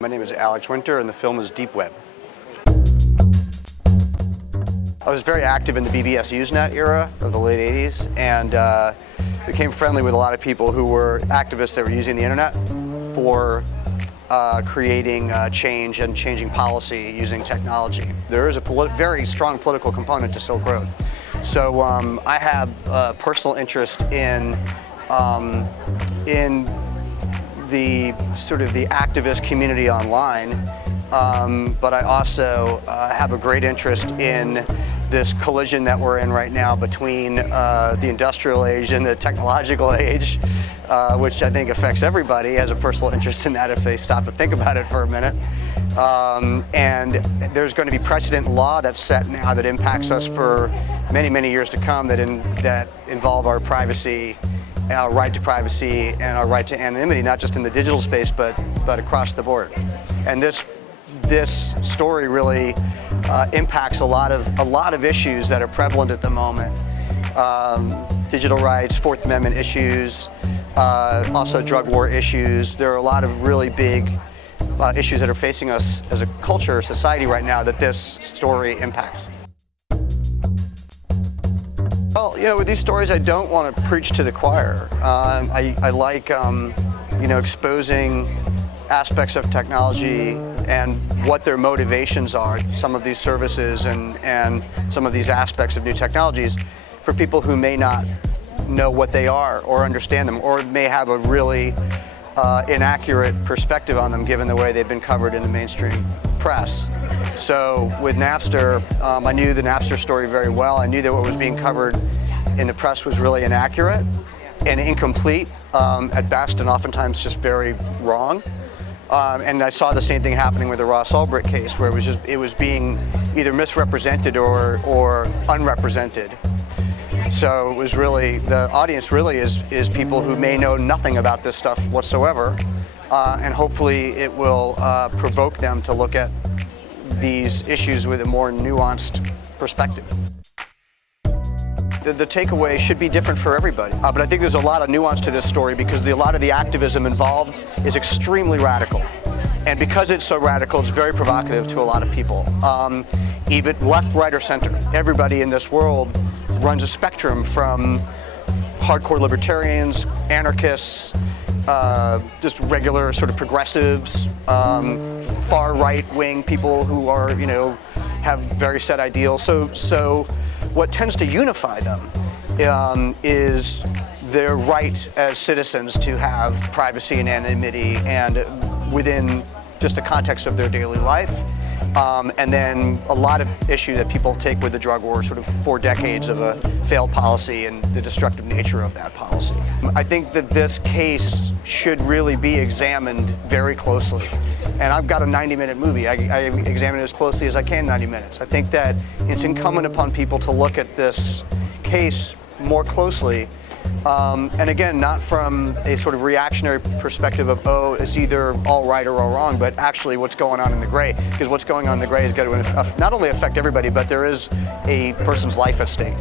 My name is Alex Winter and the film is Deep Web. I was very active in the BBS Usenet era of the late 80s and became friendly with a lot of people who were activists that were using the internet for creating change and changing policy using technology. There is a very strong political component to Silk Road. So I have a personal interest in the sort of the activist community online, but I also have a great interest in this collision that we're in right now between the industrial age and the technological age, which I think affects everybody. Has a personal interest in that if they stop and think about it for a minute. And there's going to be precedent law that's set now that impacts us for many, many years to come that involve our privacy, our right to privacy, and our right to anonymity, not just in the digital space, but across the board. And this story really impacts a lot of issues that are prevalent at the moment. Digital rights, Fourth Amendment issues, also drug war issues. There are a lot of really big issues that are facing us as a culture, society right now that this story impacts. Well, you know, with these stories, I don't want to preach to the choir. I like, exposing aspects of technology and what their motivations are, some of these services and some of these aspects of new technologies for people who may not know what they are or understand them, or may have a really inaccurate perspective on them given the way they've been covered in the mainstream press. So with Napster, I knew the Napster story very well. I knew that what was being covered in the press was really inaccurate and incomplete at best, and oftentimes just very wrong. And I saw the same thing happening with the Ross Ulbricht case, where it was being either misrepresented or unrepresented. So it was really, the audience really is people who may know nothing about this stuff whatsoever, and hopefully it will provoke them to look at these issues with a more nuanced perspective. The takeaway should be different for everybody, but I think there's a lot of nuance to this story because a lot of the activism involved is extremely radical. And because it's so radical, it's very provocative to a lot of people. Even left, right, or center. Everybody in this world runs a spectrum from hardcore libertarians, anarchists, just regular sort of progressives, far right-wing people who are, have very set ideals. So what tends to unify them is their right as citizens to have privacy and anonymity and within just a context of their daily life. And then a lot of issue that people take with the drug war, sort of 4 decades of a failed policy and the destructive nature of that policy. I think that this case should really be examined very closely. And I've got a 90-minute movie. I examine it as closely as I can, 90 minutes. I think that it's incumbent upon people to look at this case more closely. And again, not from a sort of reactionary perspective of, oh, it's either all right or all wrong, but actually what's going on in the gray. Because what's going on in the gray is going to not only affect everybody, but there is a person's life at stake.